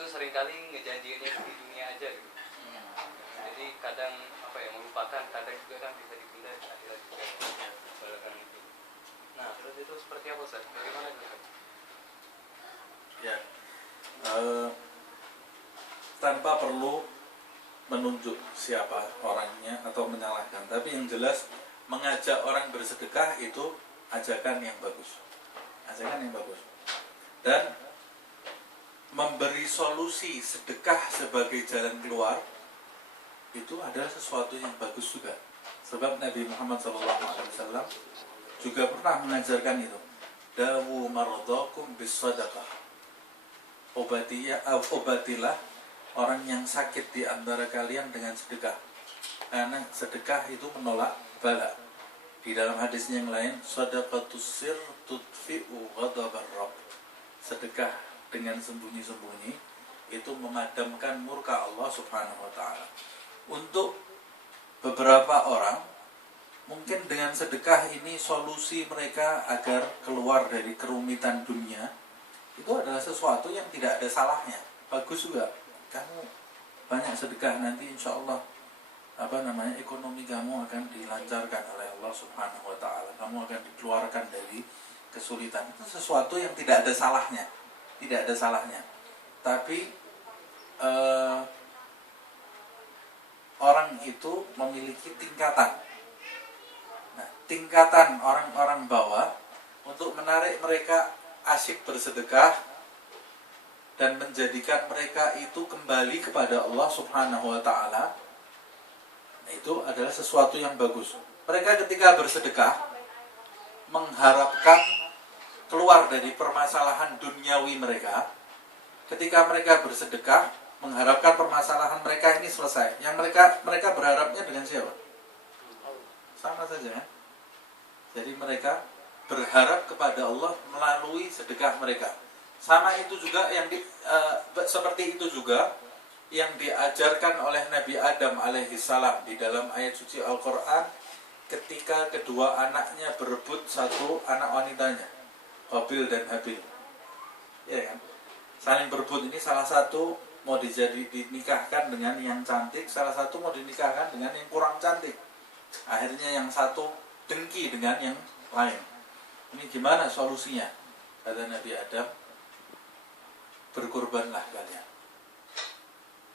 itu seringkali ngejanjiinnya itu di dunia aja gitu. Jadi kadang melupakan, kadang juga kan bisa ditunda di akhirat juga balakan itu. Nah terus itu seperti apa Ustaz? Bagaimana itu Ustaz? Ya, tanpa perlu menunjuk siapa orangnya atau menyalahkan, tapi yang jelas mengajak orang bersedekah itu ajakan yang bagus, dan memberi solusi sedekah sebagai jalan keluar itu adalah sesuatu yang bagus juga. Sebab Nabi Muhammad SAW juga pernah mengajarkan itu. Dawu maradhakum bis-shadaqah. Obatilah orang yang sakit di antara kalian dengan sedekah. Karena sedekah itu menolak bala. Di dalam hadis yang lain, shadaqatus sir tudfi'u ghadabar rabb. Sedekah dengan sembunyi-sembunyi itu memadamkan murka Allah Subhanahu wa taala. Untuk beberapa orang mungkin dengan sedekah ini solusi mereka agar keluar dari kerumitan dunia. Itu adalah sesuatu yang tidak ada salahnya. Bagus juga. Kamu banyak sedekah, nanti insya Allah ekonomi kamu akan dilancarkan oleh Allah Subhanahu wa taala. Kamu akan dikeluarkan dari kesulitan. Itu sesuatu yang tidak ada salahnya. Tapi orang itu memiliki tingkatan. Nah, tingkatan orang-orang bawah untuk menarik mereka asyik bersedekah dan menjadikan mereka itu kembali kepada Allah Subhanahu wa taala. Nah, itu adalah sesuatu yang bagus. Mereka ketika bersedekah mengharapkan keluar dari permasalahan duniawi mereka. Ketika mereka bersedekah mengharapkan permasalahan mereka ini selesai. Yang mereka berharapnya dengan siapa? Sama saja kan? Jadi mereka berharap kepada Allah melalui sedekah mereka. Sama itu juga seperti itu juga yang diajarkan oleh Nabi Adam alaihissalam di dalam ayat suci Al-Quran ketika kedua anaknya berebut satu anak wanitanya, Qabil dan Habil. Ya kan? Saling berebut ini, salah satu mau dinikahkan dengan yang cantik, salah satu mau dinikahkan dengan yang kurang cantik. Akhirnya yang satu dengki dengan yang lain. Ini gimana solusinya? Kata Nabi Adam, berkorbanlah kalian.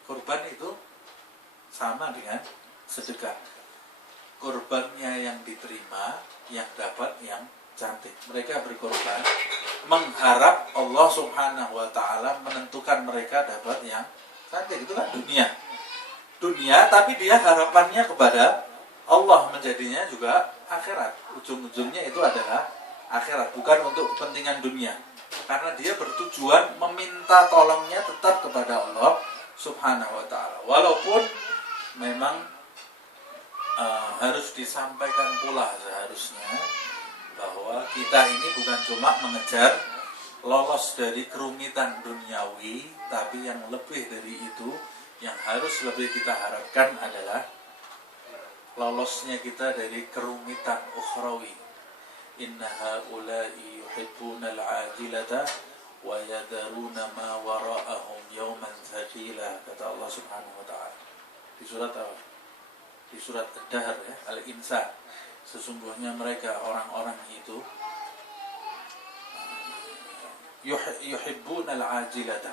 Korban itu sama dengan sedekah. Korbannya yang diterima, yang dapat yang cantik. Mereka berkorban mengharap Allah Subhanahu wa taala menentukan mereka dapat yang cantik. Itu kan dunia, tapi dia harapannya kepada Allah, menjadinya juga akhirat. Ujung-ujungnya itu adalah akhirat, bukan untuk kepentingan dunia. Karena dia bertujuan meminta tolongnya tetap kepada Allah Subhanahu wa taala. Walaupun memang harus disampaikan pula seharusnya bahwa kita ini bukan cuma mengejar lolos dari kerumitan duniawi, tapi yang lebih dari itu, yang harus lebih kita harapkan adalah lolosnya kita dari kerumitan ukhrawi. Inna haula'i yuhibbuna al-ajilata wa yadharuna ma wara'ahum yawman thaqila, kata Allah Subhanahu wa taala. Di surat apa? Di surat Ad-Dahr ya, Al-Insan. Sesungguhnya mereka orang-orang itu yuhibbuna al-ajilata,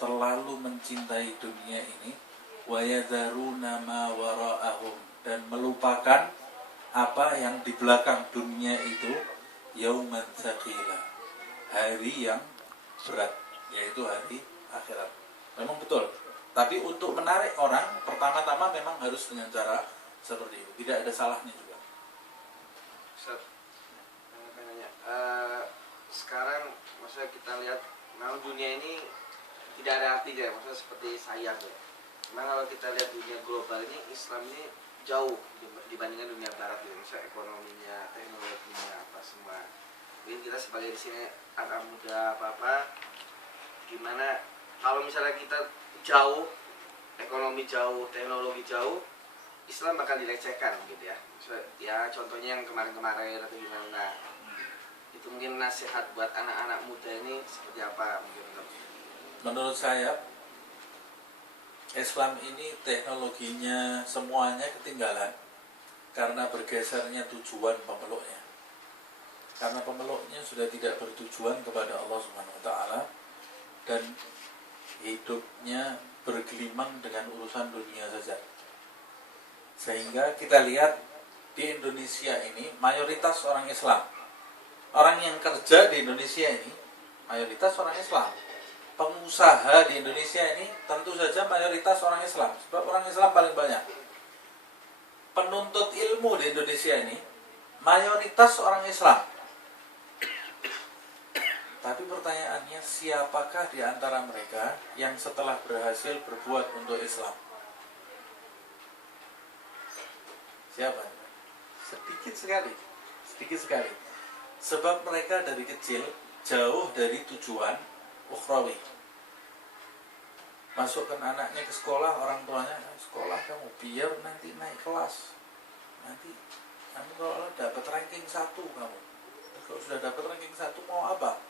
terlalu mencintai dunia ini, wa yadharuna ma wara'ahum, dan melupakan apa yang di belakang dunia itu, yauman tsaqila, hari yang berat, yaitu hari akhirat. Memang betul. Tapi untuk menarik orang, pertama-tama memang harus dengan cara seperti itu. Tidak ada salahnya juga. Ustaz, sekarang maksudnya kita lihat memang dunia ini tidak ada artinya, maksudnya seperti sayap ya. Memang kalau kita lihat dunia global ini, Islam ini jauh dibandingkan dunia barat ya, misalnya ekonominya, teknologinya, apa semua. Mungkin kita sebagai di sini anak muda apa gimana kalau misalnya kita jauh, ekonomi jauh, teknologi jauh, Islam bakal dilecehkan gitu ya. Ya contohnya yang kemarin-kemarin atau gimana. Nah, itu mungkin nasihat buat anak-anak muda ini seperti apa mungkin? menurut saya Islam ini teknologinya semuanya ketinggalan karena bergesernya tujuan pemeluknya. Karena pemeluknya sudah tidak bertujuan kepada Allah Subhanahu wa taala dan hidupnya bergelimang dengan urusan dunia saja. Sehingga kita lihat di Indonesia ini mayoritas orang Islam. Orang yang kerja di Indonesia ini mayoritas orang Islam. Pengusaha di Indonesia ini tentu saja mayoritas orang Islam, sebab orang Islam paling banyak. Penuntut ilmu di Indonesia ini mayoritas orang Islam. Tapi pertanyaannya, siapakah di antara mereka yang setelah berhasil berbuat untuk Islam? Siapa? Sedikit sekali. Sedikit sekali. Sebab mereka dari kecil jauh dari tujuan ukhrawi. Masukkan anaknya ke sekolah, orang tuanya, sekolah kamu biar nanti naik kelas. Nanti kamu kalau dapat ranking 1 kamu. Kalau sudah dapat ranking 1 mau apa?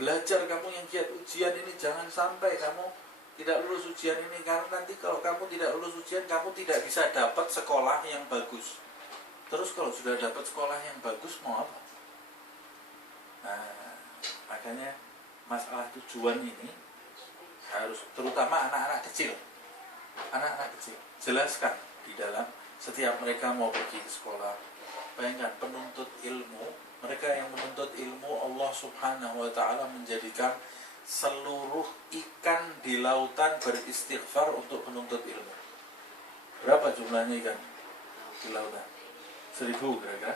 Belajar kamu yang giat ujian ini, jangan sampai kamu tidak lulus ujian ini, karena nanti kalau kamu tidak lulus ujian kamu tidak bisa dapat sekolah yang bagus. Terus kalau sudah dapat sekolah yang bagus mau apa? Nah, makanya masalah tujuan ini harus, terutama anak-anak kecil. Anak-anak kecil jelaskan di dalam setiap mereka mau pergi ke sekolah. Bayangkan penuntut ilmu, mereka yang menuntut ilmu, Allah Subhanahu wa taala menjadikan seluruh ikan di lautan beristighfar untuk penuntut ilmu. Berapa jumlahnya ikan di lautan? 1000 kira-kira?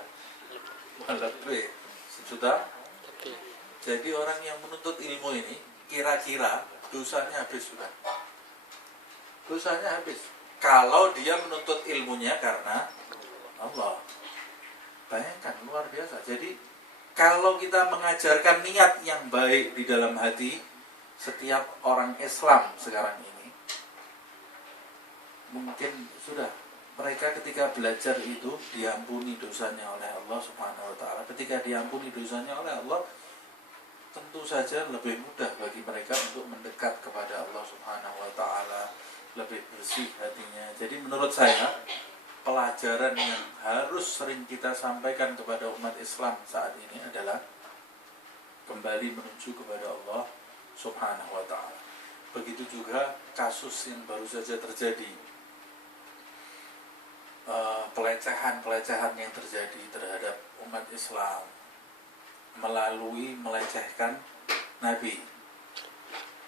Lebih 1 juta. Jadi orang yang menuntut ilmu ini kira-kira dosanya habis sudah. Dosanya habis. Kalau dia menuntut ilmunya karena Allah. Bayangkan, luar biasa. Jadi kalau kita mengajarkan niat yang baik di dalam hati setiap orang Islam sekarang ini, mungkin sudah mereka ketika belajar itu diampuni dosanya oleh Allah Subhanahu wa taala. Ketika diampuni dosanya oleh Allah, tentu saja lebih mudah bagi mereka untuk mendekat kepada Allah Subhanahu wa taala, lebih bersih hatinya. Jadi menurut saya pelajaran yang harus sering kita sampaikan kepada umat Islam saat ini adalah kembali menuju kepada Allah Subhanahu wa taala. Begitu juga kasus yang baru saja terjadi, pelecehan yang terjadi terhadap umat Islam melalui melecehkan Nabi.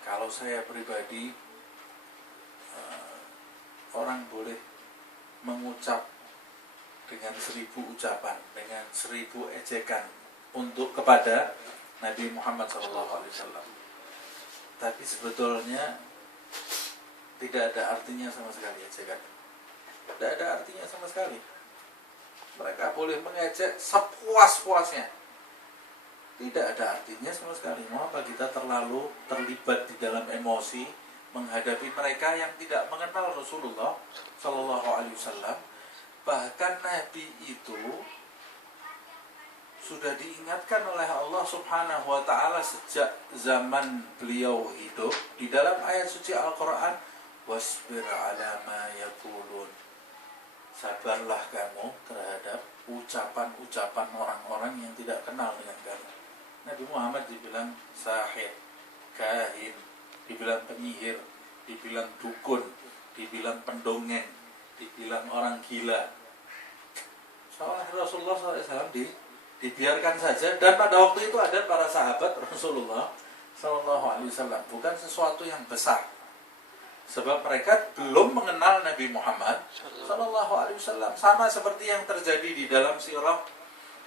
Kalau saya pribadi, orang boleh mengucap dengan 1000 ucapan, dengan 1000 ejekan untuk kepada Nabi Muhammad SAW. Tapi sebetulnya tidak ada artinya sama sekali ejekan. Tidak ada artinya sama sekali. Mereka boleh mengejek sepuas-puasnya. Tidak ada artinya sama sekali. Mengapa kita terlalu terlibat di dalam emosi menghadapi mereka yang tidak mengenal Rasulullah Sallallahu Alaihi Wasallam? Bahkan Nabi itu sudah diingatkan oleh Allah Subhanahu Wa Taala sejak zaman beliau hidup di dalam ayat suci Al-Quran, wasbir ala ma yaqulun. Sabarlah kamu terhadap ucapan-ucapan orang-orang yang tidak kenal dengan kamu. Nabi Muhammad dibilang sahir, kahin, dibilang penyihir, dibilang dukun, dibilang pendongeng, dibilang orang gila. Soalnya Rasulullah SAW dibiarkan saja, dan pada waktu itu ada para sahabat Rasulullah SAW, bukan sesuatu yang besar, sebab mereka belum mengenal Nabi Muhammad SAW. Sama seperti yang terjadi di dalam sirah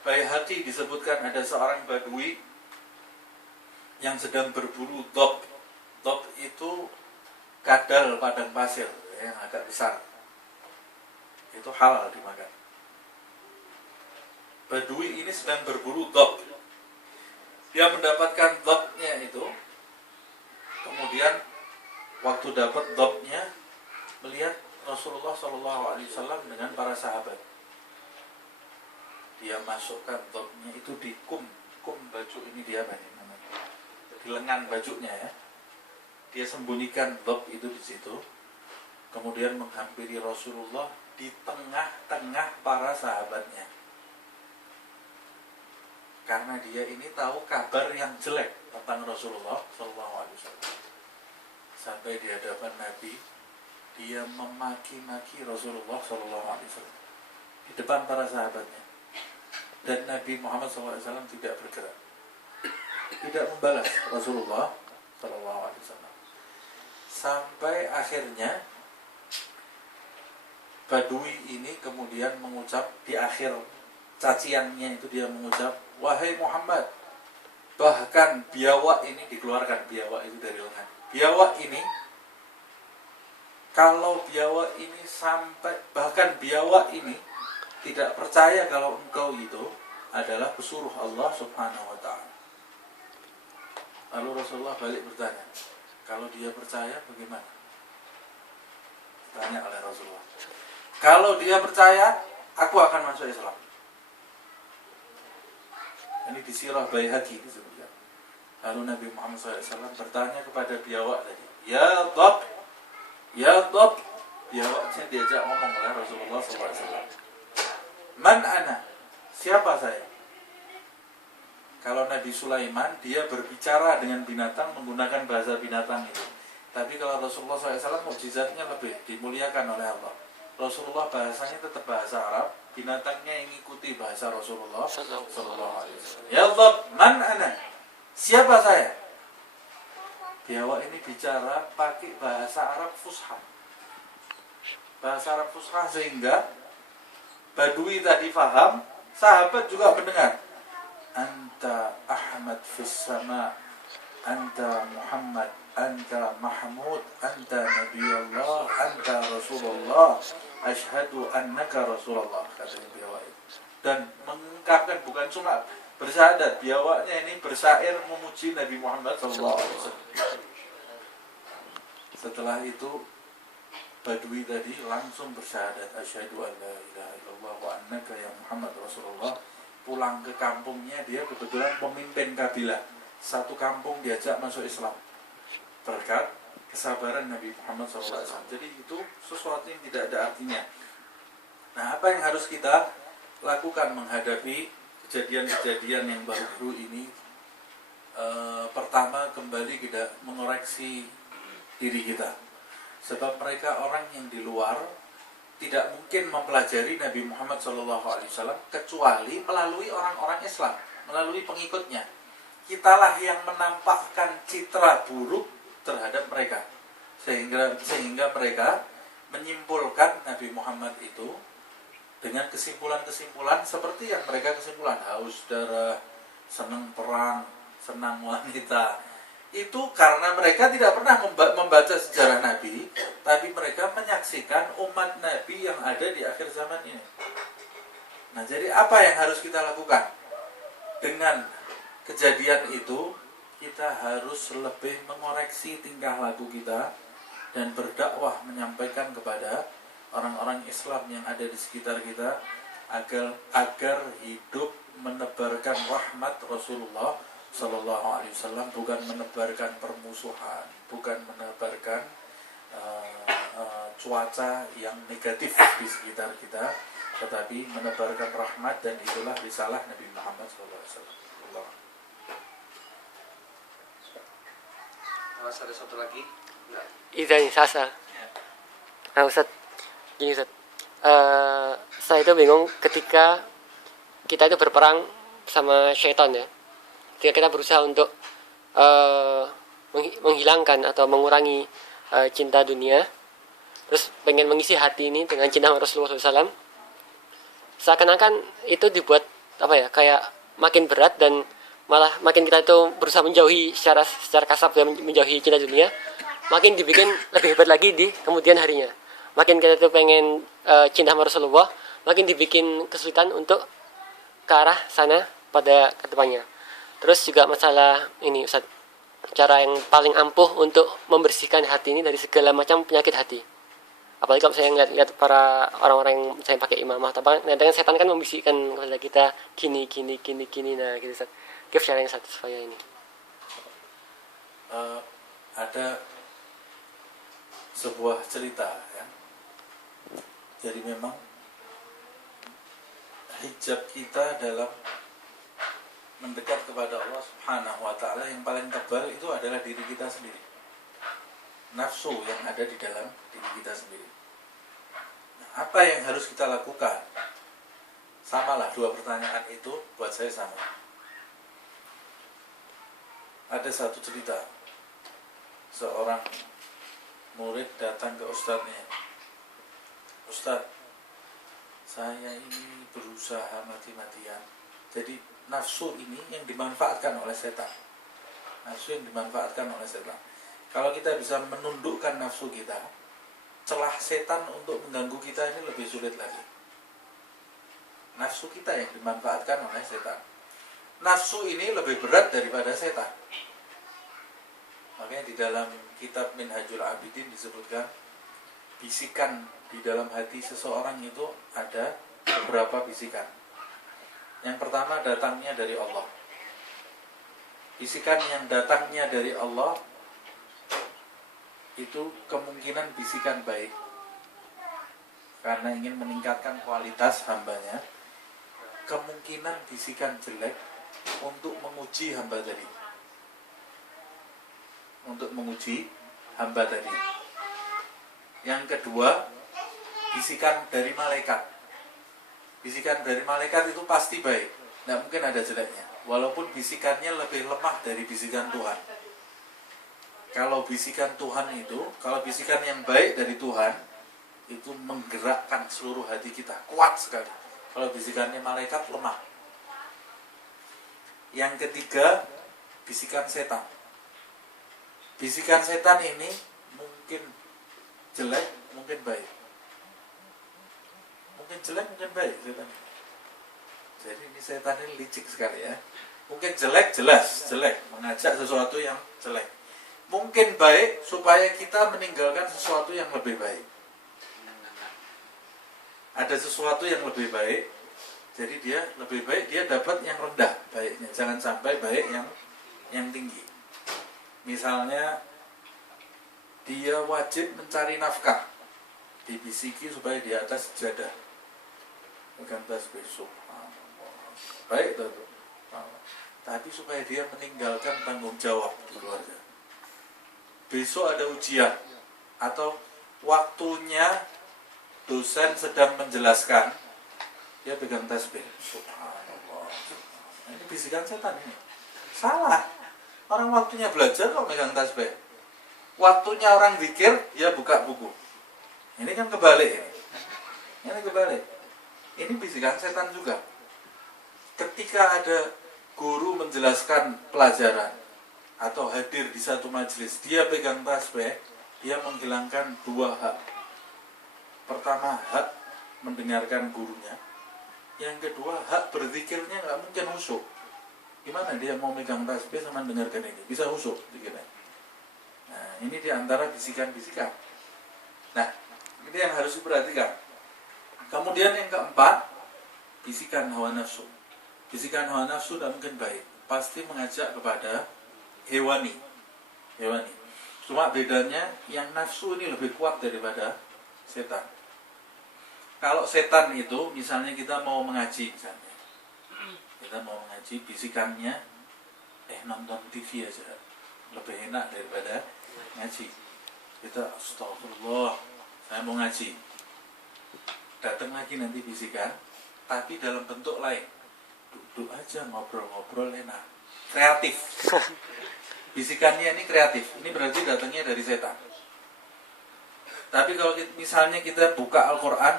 Baihaqi, disebutkan ada seorang badui yang sedang berburu dhab. Dhab itu kadal padang pasir yang agak besar, itu halal dimakan. Badui ini sedang berburu dhab. Dia mendapatkan dhabnya itu, kemudian waktu dapat dhabnya melihat Rasulullah SAW dengan para sahabat. Dia masukkan dhabnya itu di kum baju ini, dia namanya di lengan bajunya ya. dia sembunyikan lob itu di situ, kemudian menghampiri Rasulullah di tengah-tengah para sahabatnya. Karena dia ini tahu kabar yang jelek tentang Rasulullah SAW. Sampai di hadapan Nabi, dia memaki-maki Rasulullah SAW di depan para sahabatnya. Dan Nabi Muhammad SAW tidak bergerak, tidak membalas Rasulullah SAW. Sampai akhirnya Badui ini kemudian mengucap di akhir caciannya itu, dia mengucap, wahai Muhammad, bahkan biawak ini, dikeluarkan biawak itu dari lengan. Biawak ini, kalau biawak ini sampai, bahkan biawak ini tidak percaya kalau engkau itu adalah pesuruh Allah Subhanahu wa ta'ala. Lalu Rasulullah balik bertanya, kalau dia percaya bagaimana? Tanya oleh Rasulullah. Kalau dia percaya, aku akan masuk Islam. Ini di Sirah Baihaqi disebutkan. Lalu Nabi Muhammad SAW bertanya kepada biawak tadi, ya Dhab, ya Dhab. Biawaknya diajak ngomong oleh Rasulullah SAW. Man ana, siapa saya? Kalau Nabi Sulaiman, dia berbicara dengan binatang menggunakan bahasa binatang itu. Tapi kalau Rasulullah SAW, mukjizatnya lebih dimuliakan oleh Allah. Rasulullah bahasanya tetap bahasa Arab, binatangnya yang mengikuti bahasa Rasulullah SAW. Ya Allah, man ana, siapa saya? Biawak ini bicara pakai bahasa Arab Fusha. Bahasa Arab Fusha sehingga Badui tadi faham, sahabat juga mendengar. Anta Ahmad fis sama, anta Muhammad, anta Mahmud, anta Nabiullah, anta Rasulullah, asyhadu annaka Rasulullah, kata biawak itu. Dan mengungkapkan, bukan cuma bersyahadat, biawaknya ini bersyair memuji Nabi Muhammad SAW. Setelah itu Badui tadi langsung bersyahadat, asyhadu an la ilaha illallah wa annaka ya Muhammad Rasulullah. Pulang ke kampungnya, dia kebetulan pemimpin kabilah. Satu kampung diajak masuk Islam berkat kesabaran Nabi Muhammad SAW. Jadi itu sesuatu yang tidak ada artinya. Nah, apa yang harus kita lakukan menghadapi kejadian-kejadian yang baru ini? Pertama, kembali kita mengoreksi diri kita. Sebab mereka orang yang di luar tidak mungkin mempelajari Nabi Muhammad SAW kecuali melalui orang-orang Islam, melalui pengikutnya. Kitalah yang menampakkan citra buruk terhadap mereka, sehingga mereka menyimpulkan Nabi Muhammad itu dengan kesimpulan-kesimpulan seperti yang mereka kesimpulan, haus darah, senang perang, senang wanita. Itu karena mereka tidak pernah membaca sejarah Nabi, tapi mereka menyaksikan umat Nabi yang ada di akhir zaman ini. Nah, jadi apa yang harus kita lakukan? Dengan kejadian itu, kita harus lebih mengoreksi tingkah laku kita dan berdakwah menyampaikan kepada orang-orang Islam yang ada di sekitar kita agar hidup menebarkan rahmat Rasulullah Sallallahu Alaihi Wasallam, bukan menebarkan permusuhan, bukan menebarkan cuaca yang negatif di sekitar kita, tetapi menebarkan rahmat, dan itulah risalah Nabi Muhammad SAW. Mas, ada satu lagi? Enggak. Izin Sasa. Nah, Ustaz, gini Ustaz, saya itu bingung ketika kita itu berperang sama syaitan ya. Ketika kita berusaha untuk menghilangkan atau mengurangi cinta dunia, terus pengen mengisi hati ini dengan cinta Rasulullah SAW, seakan-akan itu dibuat apa ya, kayak makin berat, dan malah makin kita itu berusaha menjauhi secara kasar dan menjauhi cinta dunia, makin dibikin lebih hebat lagi di kemudian harinya. Makin kita itu pengen cinta Rasulullah, makin dibikin kesulitan untuk ke arah sana pada kedepannya. Terus juga masalah ini Ustaz, cara yang paling ampuh untuk membersihkan hati ini dari segala macam penyakit hati. Apalagi kalau saya lihat para orang-orang yang saya pakai imamah, kadang setan kan membisikkan kepada kita gini, nah gitu Ustaz. Give sharing Ustaz supaya ini. Ada sebuah cerita ya. Jadi memang hijab kita dalam mendekat kepada Allah Subhanahu wa taala yang paling tebal itu adalah diri kita sendiri. Nafsu yang ada di dalam diri kita sendiri. Nah, apa yang harus kita lakukan? Samalah dua pertanyaan itu buat saya sama. Ada satu cerita. Seorang murid datang ke ustadznya. Ustadz, saya ini berusaha mati-matian. Jadi nafsu ini yang dimanfaatkan oleh setan. Nafsu yang dimanfaatkan oleh setan. Kalau kita bisa menundukkan nafsu kita, celah setan untuk mengganggu kita ini lebih sulit lagi. Nafsu kita yang dimanfaatkan oleh setan. Nafsu ini lebih berat daripada setan. Makanya di dalam kitab Minhajul Abidin disebutkan bisikan di dalam hati seseorang itu ada beberapa bisikan. Yang pertama datangnya dari Allah. Bisikan yang datangnya dari Allah itu kemungkinan bisikan baik karena ingin meningkatkan kualitas hambanya. Kemungkinan bisikan jelek untuk menguji hamba tadi. Untuk menguji hamba tadi. Yang kedua, bisikan dari malaikat. Bisikan dari malaikat itu pasti baik, tidak mungkin ada jeleknya. Walaupun bisikannya lebih lemah dari bisikan Tuhan. Kalau bisikan Tuhan itu, kalau bisikan yang baik dari Tuhan, itu menggerakkan seluruh hati kita, kuat sekali. Kalau bisikannya malaikat lemah. Yang ketiga, bisikan setan. Bisikan setan ini mungkin jelek, mungkin baik. Mungkin jelek, mungkin baik setan. Jadi ini setan ini licik sekali ya. Mungkin jelek, jelas jelek, mengajak sesuatu yang jelek. Mungkin baik supaya kita meninggalkan sesuatu yang lebih baik. Ada sesuatu yang lebih baik, jadi dia lebih baik, dia dapat yang rendah baiknya. Jangan sampai baik yang tinggi. Misalnya dia wajib mencari nafkah, dibisiki supaya di atas sejadah. Bukan tasbih, subhanallah. Baik itu. Tapi supaya dia meninggalkan tanggung jawab di keluarga. Besok ada ujian atau waktunya dosen sedang menjelaskan, dia pegang tasbih. Subhanallah. Ini bisikan setan ini. Salah. Orang waktunya belajar kok pegang tasbih. Waktunya orang zikir, dia buka buku. Ini kan kebalik ini. Ini kebalik. Ini bisikan setan juga. Ketika ada guru menjelaskan pelajaran atau hadir di satu majelis, dia pegang tasbih, dia menghilangkan dua hak. Pertama, hak mendengarkan gurunya. Yang kedua, hak berzikirnya nggak mungkin khusyuk. Gimana dia mau megang tasbih sama mendengarkan ini? Bisa khusyuk dikira. Nah, ini diantara bisikan-bisikan. Nah, ini yang harus diperhatikan. Kemudian yang keempat, bisikan hawa nafsu. Bisikan hawa nafsu tidak mungkin baik. Pasti mengajak kepada hewani. Cuma bedanya yang nafsu ini lebih kuat daripada setan. Kalau setan itu, misalnya kita mau mengaji, misalnya kita mau mengaji, bisikannya nonton TV aja lebih enak daripada ngaji. Kita astagfirullah, saya mau ngaji. Datang lagi nanti bisikan, tapi dalam bentuk lain. Duduk aja ngobrol-ngobrol enak, kreatif. Bisikannya ini kreatif. Ini berarti datangnya dari setan. Tapi kalau misalnya kita buka Al-Quran,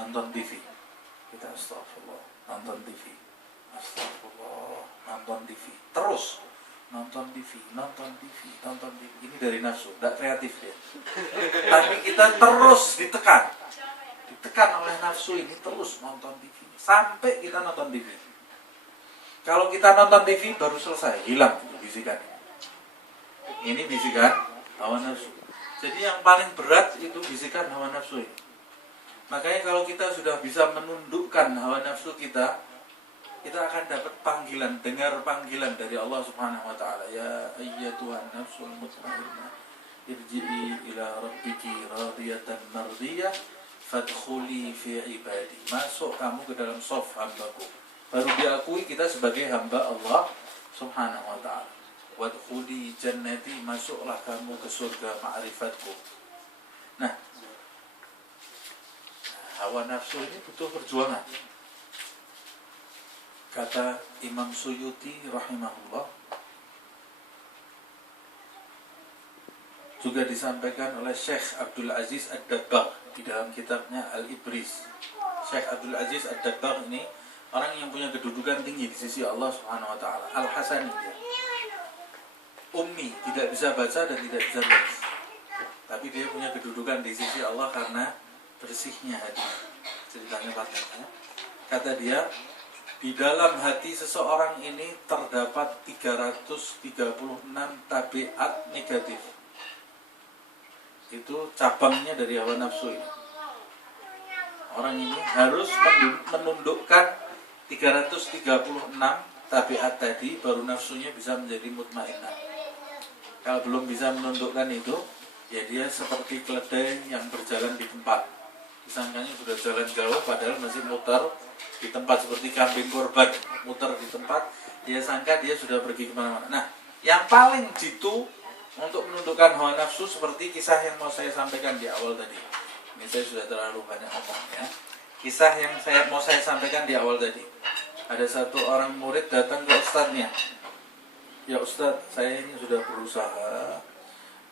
nonton TV, kita astagfirullah, nonton TV, astagfirullah, nonton TV, terus nonton TV. Ini dari nafsu, tidak kreatif ya. Tapi kita terus ditekan oleh nafsu ini, terus nonton TV sampai kita nonton TV. Kalau kita nonton TV baru selesai, hilang bisikan. Ini bisikan hawa nafsu. Jadi yang paling berat itu bisikan hawa nafsu ini. Makanya kalau kita sudah bisa menundukkan hawa nafsu kita akan dapat panggilan, dengar panggilan dari Allah Subhanahu wa taala, ya ayyatuhan nafsul mutmainnah irji'i ila rabbiki radiyatan mardiyah fadkhuli fi ibadi. Masuk kamu ke dalam saf hambaku. Baru diakui kita sebagai hamba Allah Subhanahu wa ta'ala. Wadkhuli jannati, masuklah kamu ke surga ma'rifatku. Nah, hawa nafsu ini butuh perjuangan. Kata Imam Suyuti rahimahullah, juga disampaikan oleh Syekh Abdul Aziz Ad-Dabbagh di dalam kitabnya Al-Ibris. Syekh Abdul Aziz Ad-Dabbagh ini orang yang punya kedudukan tinggi di sisi Allah Subhanahu wa taala. Al-Hasani dia. Ummi, tidak bisa baca dan tidak bisa tulis. Tapi dia punya kedudukan di sisi Allah karena bersihnya hati. Ceritanya panjangnya. Kata dia, di dalam hati seseorang ini terdapat 336 tabiat negatif. Itu cabangnya dari hawa nafsu ini. Orang ini harus menundukkan 336 tabiat tadi, baru nafsunya bisa menjadi mutmainnah. Kalau belum bisa menundukkan itu, ya dia seperti keledai yang berjalan di tempat. Disangkanya sudah jalan jauh, padahal masih muter di tempat, seperti kambing korban muter di tempat. Dia sangka dia sudah pergi kemana-mana. Nah, yang paling jitu untuk menundukkan hawa nafsu seperti kisah yang mau saya sampaikan di awal tadi. Ini saya sudah terlalu banyak ngomong ya. Kisah yang mau saya sampaikan di awal tadi. Ada satu orang murid datang ke ustadznya. Ya Ustadz, saya ini sudah berusaha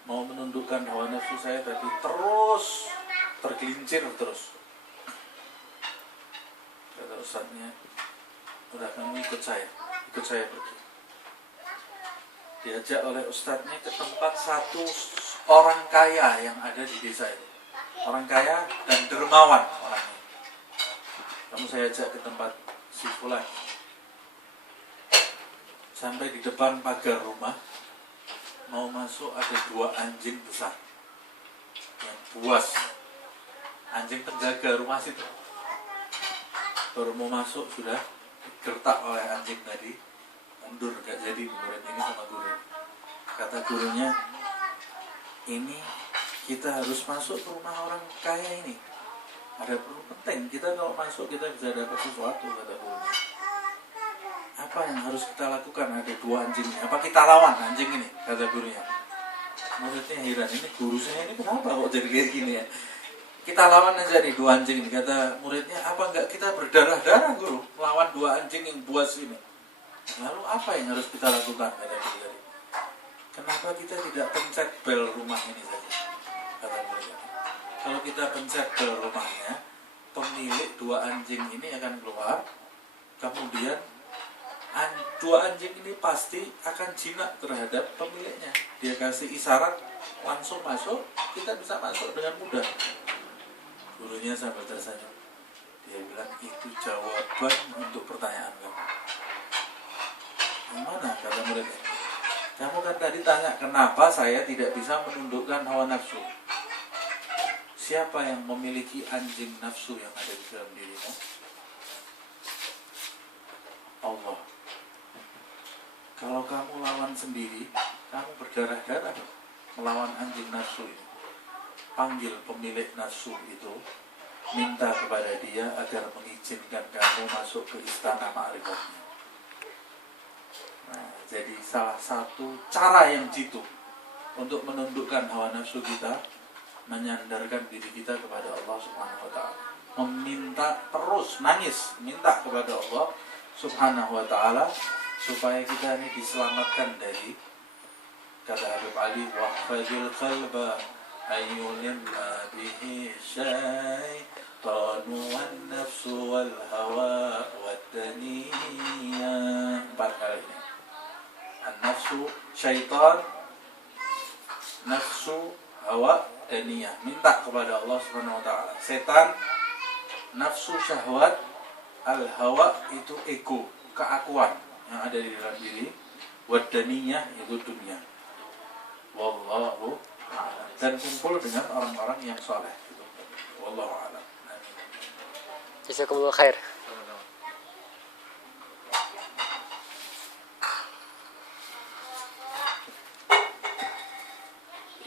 mau menundukkan hawa nafsu saya, tapi terus tergelincir terus. Kata ustadznya, udah kamu ikut saya pergi. Diajak oleh ustadznya ke tempat satu orang kaya yang ada di desa itu. Orang kaya dan dermawan orangnya. Kamu saya ajak ke tempat si fulan. Sampai di depan pagar rumah, mau masuk ada 2 anjing besar yang buas, anjing penjaga rumah situ. Baru mau masuk sudah digertak oleh anjing tadi, mundur, gak jadi murid ini sama guru. Kata gurunya, ini kita harus masuk ke rumah orang kaya ini, ada perlu penting, kita kalau masuk kita bisa dapat sesuatu, kata gurunya. Apa yang harus kita lakukan? Ada 2 anjing, apa kita lawan anjing ini, kata gurunya. Muridnya heran, ini guru saya ini kenapa kok jadi kayak gini ya. Kita lawan aja nih 2 anjing ini, kata muridnya. Apa enggak kita berdarah-darah guru melawan 2 anjing yang buas ini? Lalu apa yang harus kita lakukan, kata guru tadi. Kenapa kita tidak pencet bel rumah ini saja, kata muridnya. Kalau kita pencet bel rumahnya, pemilik 2 anjing ini akan keluar, kemudian 2 anjing ini pasti akan jinak terhadap pemiliknya. Dia kasih isyarat langsung masuk, kita bisa masuk dengan mudah. Gurunya sambil tersenyum. Dia bilang, itu jawaban untuk pertanyaan kamu. Yang mana, kata muridnya? Kamu kan tadi tanya, kenapa saya tidak bisa menundukkan hawa nafsu? Siapa yang memiliki anjing nafsu yang ada di dalam dirimu? Allah. Kalau kamu lawan sendiri, kamu berdarah-darah melawan anjing nafsu ini. Panggil pemilik nafsu itu, minta kepada dia agar mengizinkan kamu masuk ke istana ma'rifatnya. Nah, jadi salah satu cara yang jitu untuk menundukkan hawa nafsu kita, menyandarkan diri kita kepada Allah Subhanahu wa taala. Meminta terus, nangis, minta kepada Allah Subhanahu wa taala supaya kita ini diselamatkan dari, kata Habib Ali, wahfadil qalba ayyulim bihi syaitanu wan nafsu wal hawa wad daniyah. 4 kali ini. An-nafsu syaitan, nafsu, hawa, daniyah. Minta kepada Allah Subhanahu wa taala. Setan, nafsu syahwat, al-hawa itu ego, keakuan yang ada di dalam diri, wadaniyah itu dunia. Wallahu a'lam. Dan kumpul dengan orang-orang yang soleh. Wallahu a'lam. Jazakumullah khair.